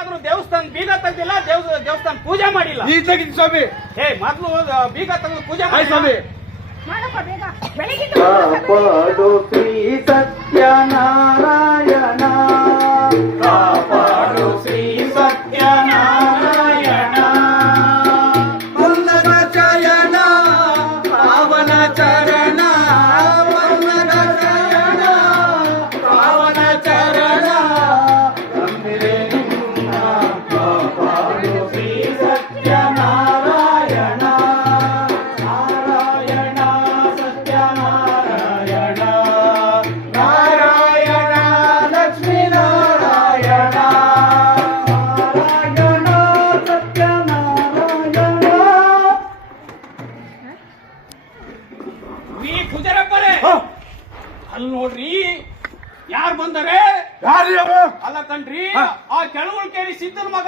ಇನ್ನಾದ್ರೂ ದೇವಸ್ಥಾನ ಬೀಗ ತೆಗ್ದಿಲ್ಲ, ದೇವಸ್ಥಾನ ಪೂಜೆ ಮಾಡಿಲ್ಲ. ಈ ತೆಗಿದ್ ಸ್ವಾಮಿ. ಮೊದ್ಲು ಬೀಗ ತೆಗೆದು ಪೂಜೆ ಆಯ್ತು ಸ್ವಾಮಿ. ಕಾಪಾಡು ಶ್ರೀ ಸತ್ಯನಾರಾಯಣ, ಕಾಪಾಡು ಶ್ರೀ ಸತ್ಯನಾರಾಯಣ. ಪಲ್ಲವ ಚಯನ ಪಾವನ ಚರಣ, ಪಲ್ಲವ ಚಯನ ಪಾವನ ಚರಣ. ತಂದಿರೆ ನಿನ್ನ ಕಾಪಾಡು ಶ್ರೀ ಸತ್ಯನಾರಾಯಣ, ನಾರಾಯಣ ಸತ್ಯನಾರಾಯಣ, ನಾರಾಯಣ ಲಕ್ಷ್ಮೀ ನಾರಾಯಣ, ನಾರಾಯಣ ಸತ್ಯನಾರಾಯಣ. ಈ ಕುಜರಪ್ಪರೇ ಅಲ್ಲಿ ನೋಡ್ರಿ ಯಾರು ಬಂದರೆ. ಯಾರು ಅಲ್ಲ ಕಣ್ರಿ, ಆ ಕೆಳಗುಳ್ಕೇರಿ ಸಿದ್ದನ ಮಗ